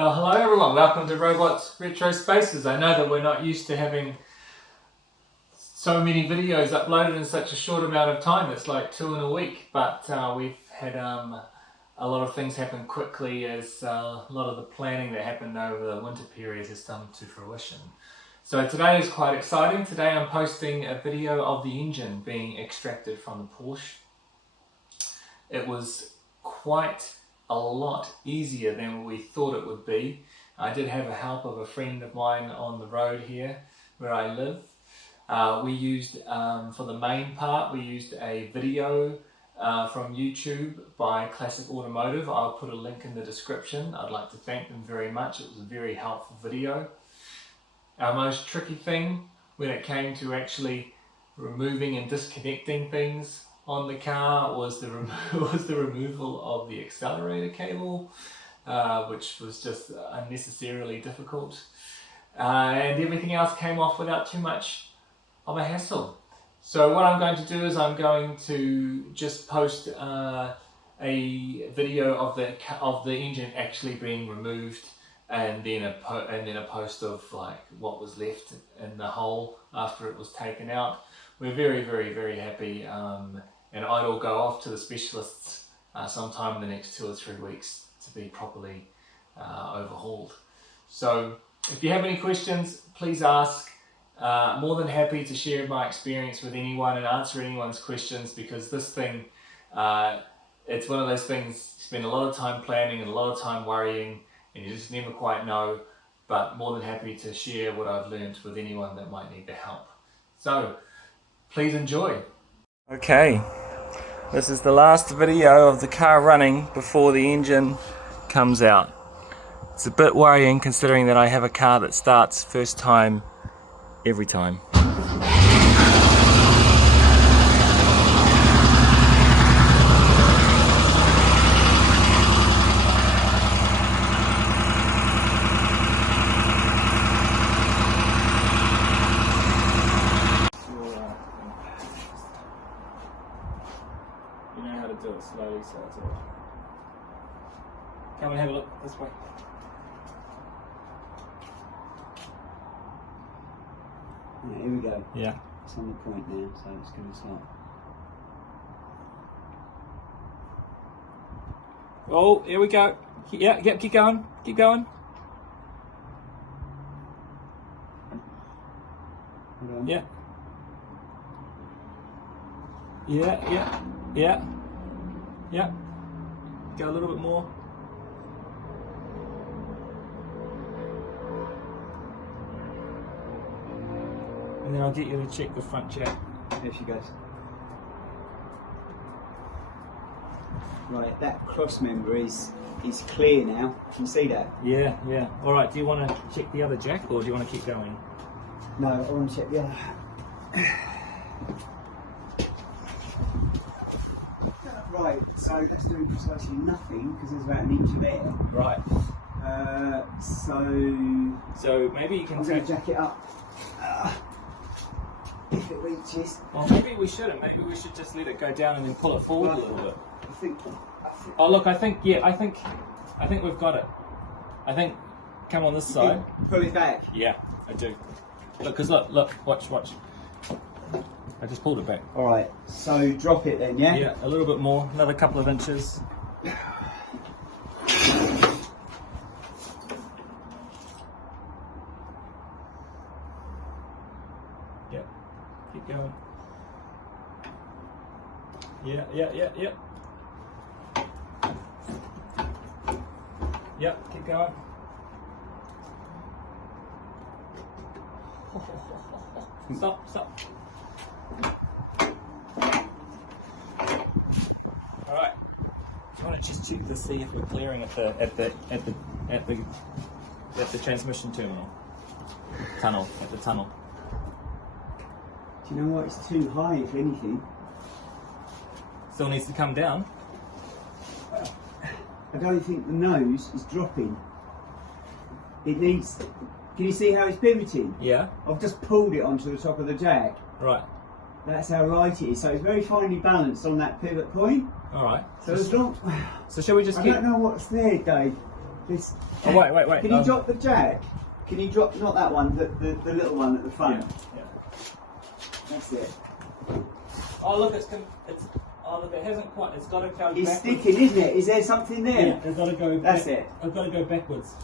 Hello everyone, welcome to Robots Retro Spaces. I know that we're not used to having so many videos uploaded in such a short amount of time. It's like 2 in a week, but we've had a lot of things happen quickly as a lot of the planning that happened over the winter period has come to fruition. So today is quite exciting. Today I'm posting a video of the engine being extracted from the Porsche. It was quite a lot easier than we thought it would be. I did have a help of a friend of mine on the road here where I live. We used, for the main part, we used a video from YouTube by Classic Automotive. I'll put a link in the description. I'd like to thank them very much. It was a very helpful video. Our most tricky thing when it came to actually removing and disconnecting things on the car was the removal of the accelerator cable, which was just unnecessarily difficult. And everything else came off without too much of a hassle. So what I'm going to do is I'm going to just post a video of the engine actually being removed, and then a post of like what was left in the hole after it was taken out. We're very, very, very happy, and I'll go off to the specialists sometime in the next 2 or 3 weeks to be properly overhauled. So if you have any questions, please ask. More than happy to share my experience with anyone and answer anyone's questions, because this thing, it's one of those things you spend a lot of time planning and a lot of time worrying, and you just never quite know, but more than happy to share what I've learned with anyone that might need the help. So please enjoy. Okay, this is the last video of the car running before the engine comes out. It's a bit worrying considering that I have a car that starts first time every time. You know how to do it slowly, so it's all. Come and have a look this way. Yeah, here we go. Yeah. It's on the point now, so it's going to start. Oh, here we go. Yeah, keep going. Keep going. Hold on. Yeah. Yeah. Go a little bit more. And then I'll get you to check the front jack. There she goes. Right, that cross member is clear now. Can you see that? Yeah. Alright, do you want to check the other jack, or do you want to keep going? No, I want to check the other. Right, so that's doing precisely nothing because there's about an inch of air. Right. So maybe you can I'm going to jack it up. If it reaches. Well, maybe we shouldn't. Maybe we should just let it go down and then pull it forward a little bit. I think. Oh look, I think we've got it. I think. Come on this side. Pull it back. Yeah, I do. Look, cause look, watch. I just pulled it back. All right. So drop it then, yeah. Yeah, a little bit more, another couple of inches. Yeah, keep going. Yeah. Yeah, keep going. Stop. All right. Do you want to just check to see if we're clearing at the transmission terminal? At the tunnel. Do you know what? It's too high, if anything. Still needs to come down. I don't think the nose is dropping. It needs. Can you see how it's pivoting? Yeah. I've just pulled it onto the top of the jack. Right. That's how light it is. So it's very finely balanced on that pivot point. All right. So as long. So shall we just I keep? don't know what's there, Dave. This. Oh, wait. Can you drop the jack? Can you drop, not that one, the little one at the front? Yeah. That's it. Oh look, oh look, it hasn't quite. It's got to go. It's backwards. sticking, isn't it? Is there something there? Yeah, it's got to go. That's it. It's got to go backwards.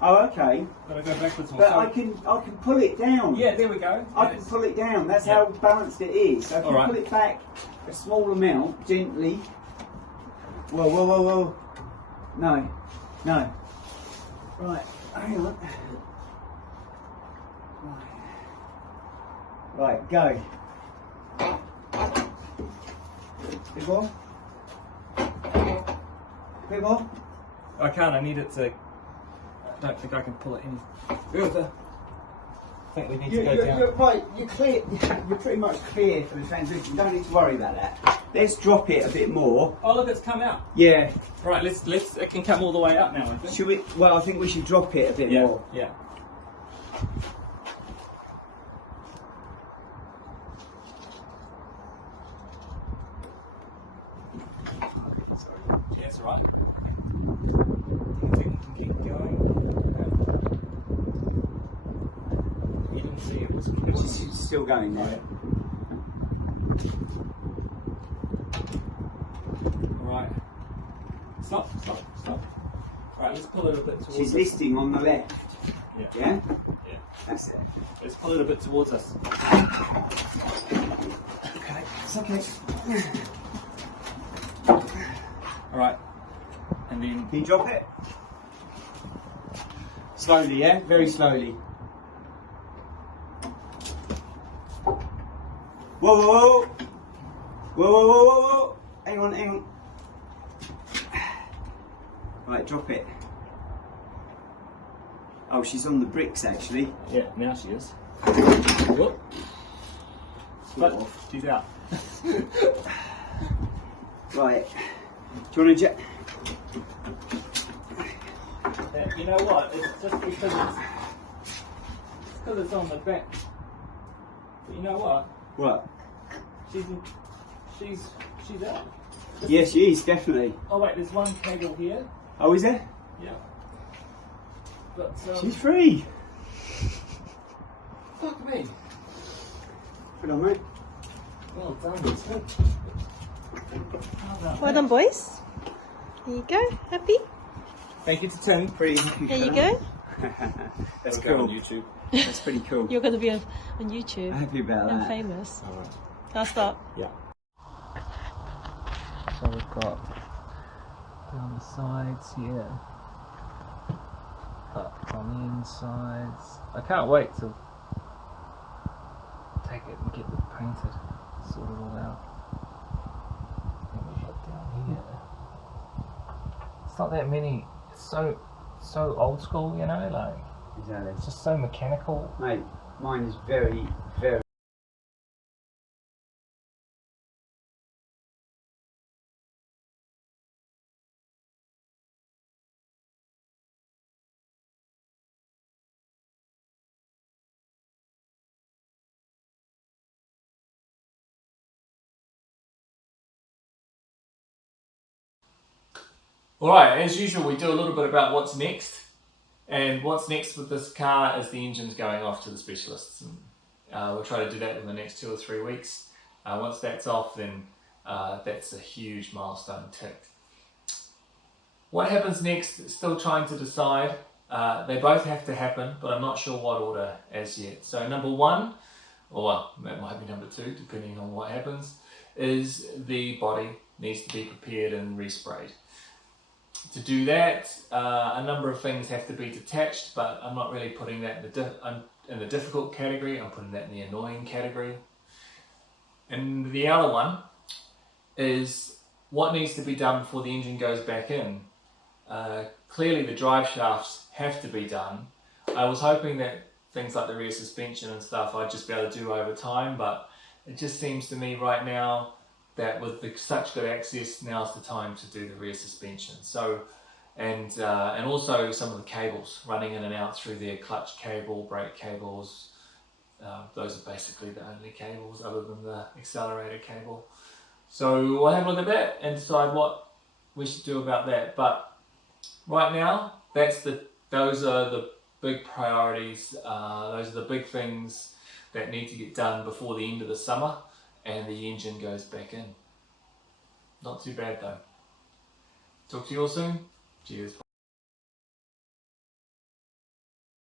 Oh, okay. Got to go backwards. But I can pull it down. Yeah, there we go. I can pull it down. That's how balanced it is. So I can pull it back a small amount gently. Whoa. No. Right, hang on. Right, go. Bit more. Bit more. I can't. I need it to. I don't think I can pull it any further. I think we need to go down. You're right. You're clear. You're pretty much clear for the transition. Don't need to worry about that. Let's drop it a bit more. Oh look, it's come out. Yeah. Right, let's. It can come all the way up now. I think. Should we? Well, I think we should drop it a bit more. Yeah. Yeah, it's alright. I think we can keep going. You didn't see it was. It's still going there. Right. Stop. Right, let's pull it a bit towards She's us. listing on the left. Yeah. Yeah? Yeah. That's it. Let's pull it a bit towards us. Okay. It's okay. Alright. And then. Can you drop it? Slowly, yeah? Very slowly. Whoa. Hang on. Right, drop it. Oh, she's on the bricks actually. Yeah, now she is. Whoop. But she's out. Right. Do you want to You know what? It's just because it's on the back. But you know what? What? She's out. Yes, she is, definitely. Oh wait, there's one cable here. Oh, is there? Yeah. But She's free. fuck me. Good on, mate. Well done. Well done, boys. There you go. Happy? Thank you to Tim. Pretty happy. There you go. That's Go on cool. YouTube. That's pretty cool. You're going to be on YouTube Happy about and that. famous. Alright. I'll start. Yeah. So we've got down the sides here, up on the insides. I can't wait to take it and get it painted, sort it all out. And we've got down here. It's not that many. It's so old school, you know, like Exactly. it's just so mechanical. Mate, mine is very, very. Alright, as usual we do a little bit about what's next. And what's next with this car is the engine's going off to the specialists. And, we'll try to do that in the next 2 or 3 weeks. Once that's off, then that's a huge milestone ticked. What happens next, still trying to decide. They both have to happen, but I'm not sure what order as yet. So number one, or well, that might be number two, depending on what happens, is the body needs to be prepared and resprayed. To do that, a number of things have to be detached, but I'm not really putting that in the difficult category, I'm putting that in the annoying category. And the other one is what needs to be done before the engine goes back in. Clearly the drive shafts have to be done. I was hoping that things like the rear suspension and stuff I'd just be able to do over time, but it just seems to me right now that with such good access, now's the time to do the rear suspension. So, and also some of the cables running in and out through there, clutch cable, brake cables, those are basically the only cables other than the accelerator cable. So we'll have a look at that and decide what we should do about that. But right now, those are the big priorities. Those are the big things that need to get done before the end of the summer, and the engine goes back in. Not too bad though. Talk to you all soon. Cheers.